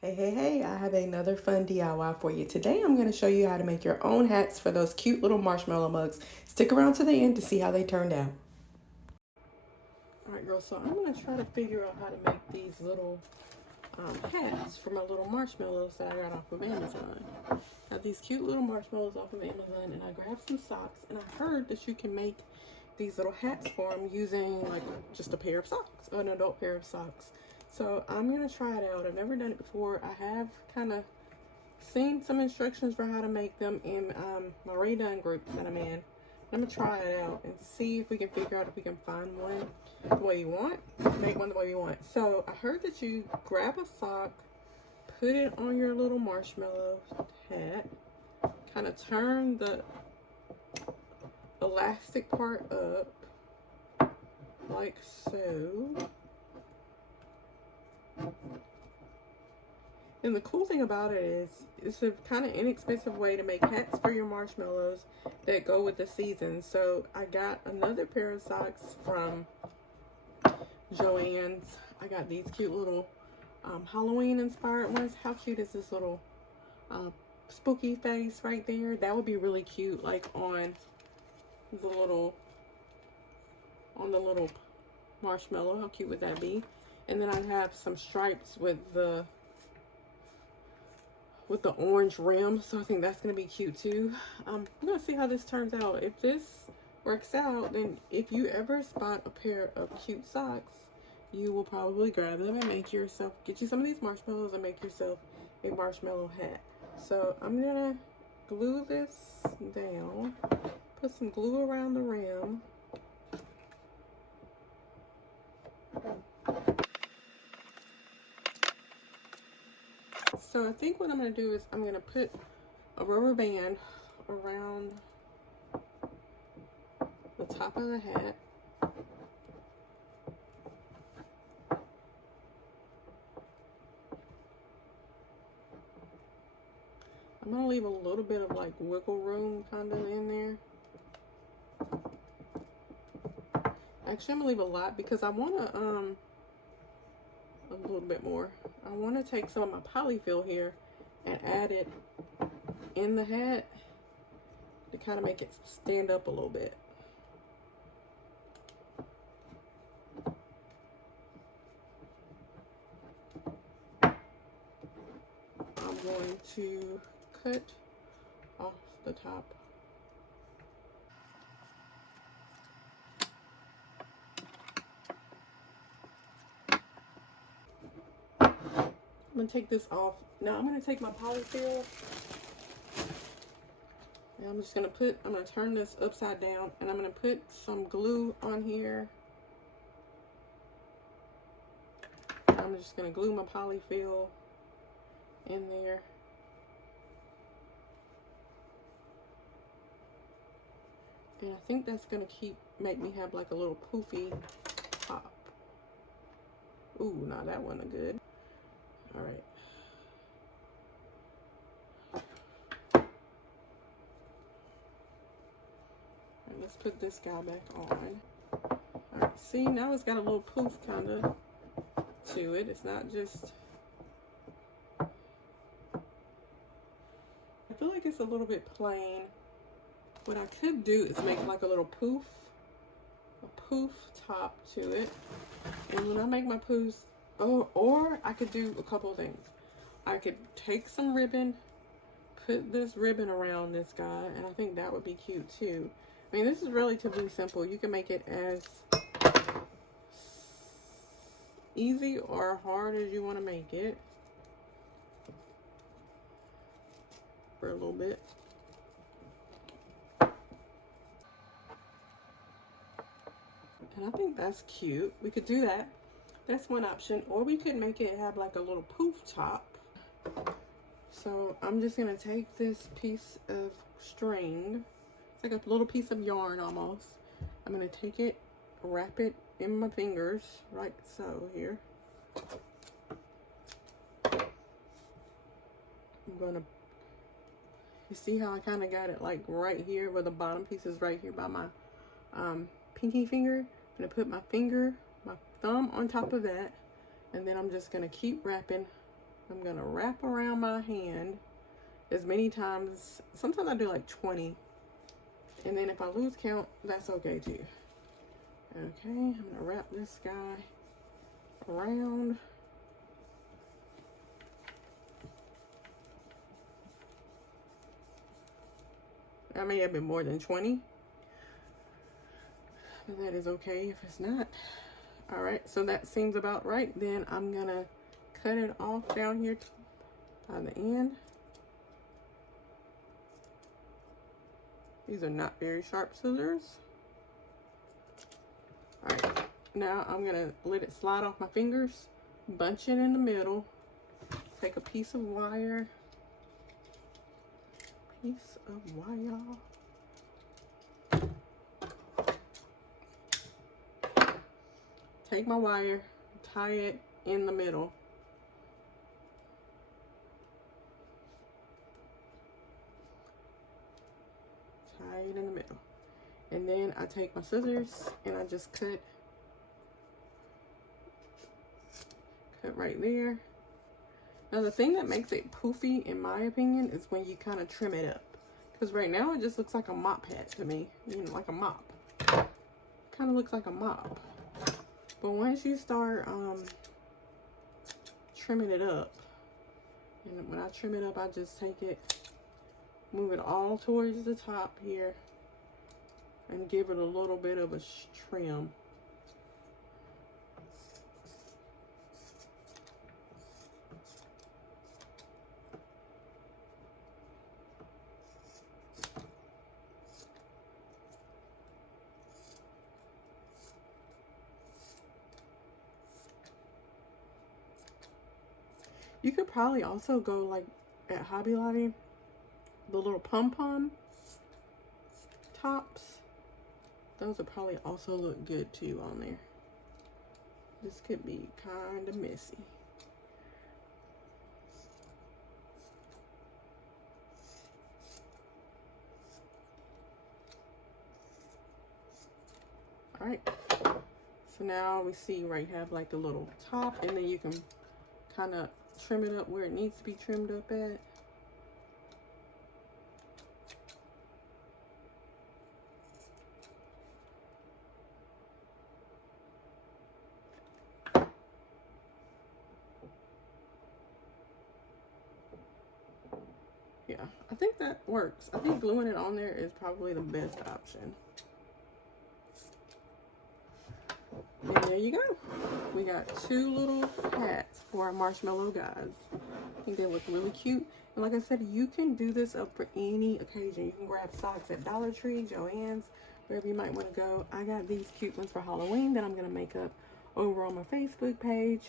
Hey, I have another fun DIY for you. Today I'm going to show you how to make your own hats for those cute little marshmallow mugs. Stick around to the end to see how they turned out. Alright girls, so I'm going to try to figure out how to make these little hats for my little marshmallows that I got off of Amazon. Now these cute little marshmallows off of Amazon, and I grabbed some socks, and I heard that you can make these little hats for them using like just a pair of socks, or an adult pair of socks. So I'm gonna try it out. I've never done it before. I have kind of seen some instructions for how to make them in my Ray groups that I'm in. I'm gonna try it out and see if we can figure out if we can find one the way you want, make one the way you want. So I heard that you grab a sock, put it on your little marshmallow hat, kind of turn the elastic part up like so. And the cool thing about it is it's a kind of inexpensive way to make hats for your marshmallows that go with the season. So I got another pair of socks from Joann's. I got these cute little Halloween inspired ones. How cute is this little spooky face right there? That would be really cute, like on the little marshmallow. How cute would that be? And then I have some stripes with the orange rim, so I think that's gonna be cute too. I'm gonna see how this turns out. If this works out, then if you ever spot a pair of cute socks, you will probably grab them and get you some of these marshmallows and make yourself a marshmallow hat. So I'm gonna glue this down, put some glue around the rim. So I think what I'm going to do is I'm going to put a rubber band around the top of the hat. I'm going to leave a little bit of like wiggle room kind of in there. Actually, I'm going to leave a lot because I want to, a little bit more. I want to take some of my polyfill here and add it in the hat to kind of make it stand up a little bit. I'm going to cut off the top. I'm gonna take this off. Now I'm gonna take my polyfill and I'm gonna turn this upside down and I'm gonna put some glue on here. I'm just gonna glue my polyfill in there. And I think that's gonna make me have like a little poofy top. Ooh, now that wasn't good. All right. And let's put this guy back on. All right, see, now it's got a little poof kind of to it. It's not just, I feel like it's a little bit plain. What I could do is make like a little poof top to it. And when I make my poofs, or I could do a couple of things. I could take some ribbon, put this ribbon around this guy, and I think that would be cute too. I mean, this is relatively simple. You can make it as easy or hard as you want to make it for a little bit. And I think that's cute. We could do that. That's one option. Or we could make it have like a little poof top. So I'm just going to take this piece of string. It's like a little piece of yarn almost. I'm going to take it, wrap it in my fingers, like so here. I'm going to, you see how I kind of got it like right here where the bottom piece is right here by my pinky finger. I'm going to put my thumb on top of that, and then I'm just going to keep wrapping I'm gonna wrap around my hand as many times. Sometimes I do like 20. And then if I lose count, that's okay too. Okay, I'm gonna wrap this guy around. That may have been more than 20. But that is okay if it's not. All right, so that seems about right. Then I'm gonna cut it off down here by the end. These are not very sharp scissors. All right, now I'm gonna let it slide off my fingers, bunch it in the middle, take a piece of wire, take my wire, tie it in the middle. Tie it in the middle. And then I take my scissors and I just cut right there. Now the thing that makes it poofy, in my opinion, is when you kind of trim it up. Because right now it just looks like a mop hat to me. You know, like a mop. Kind of looks like a mop. But once you start trimming it up, and when I trim it up, I just take it, move it all towards the top here, and give it a little bit of a trim. You could probably also go like at Hobby Lobby, the little pom-pom tops. Those would probably also look good too on there. This could be kind of messy. All right. So now we see where you have like the little top, and then you can kind of trim it up where it needs to be trimmed up at. Yeah, I think that works. I think gluing it on there is probably the best option. And there you go. We got two little hats for our marshmallow guys. I think they look really cute. And like I said, you can do this up for any occasion. You can grab socks at Dollar Tree, Joann's, wherever you might want to go. I got these cute ones for Halloween that I'm going to make up over on my Facebook page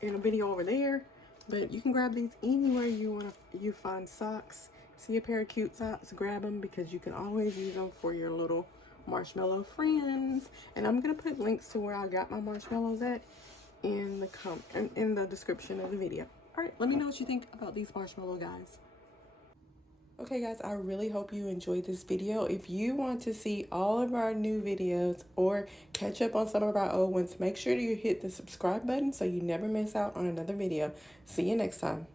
in a video over there. But you can grab these anywhere you find socks. See a pair of cute socks, grab them, because you can always use them for your little marshmallow friends. And I'm gonna put links to where I got my marshmallows at in the description of the video. All right, let me know what you think about these marshmallow guys. Okay guys, I really hope you enjoyed this video. If you want to see all of our new videos or catch up on some of our old ones, make sure you hit the subscribe button so you never miss out on another video. See you next time.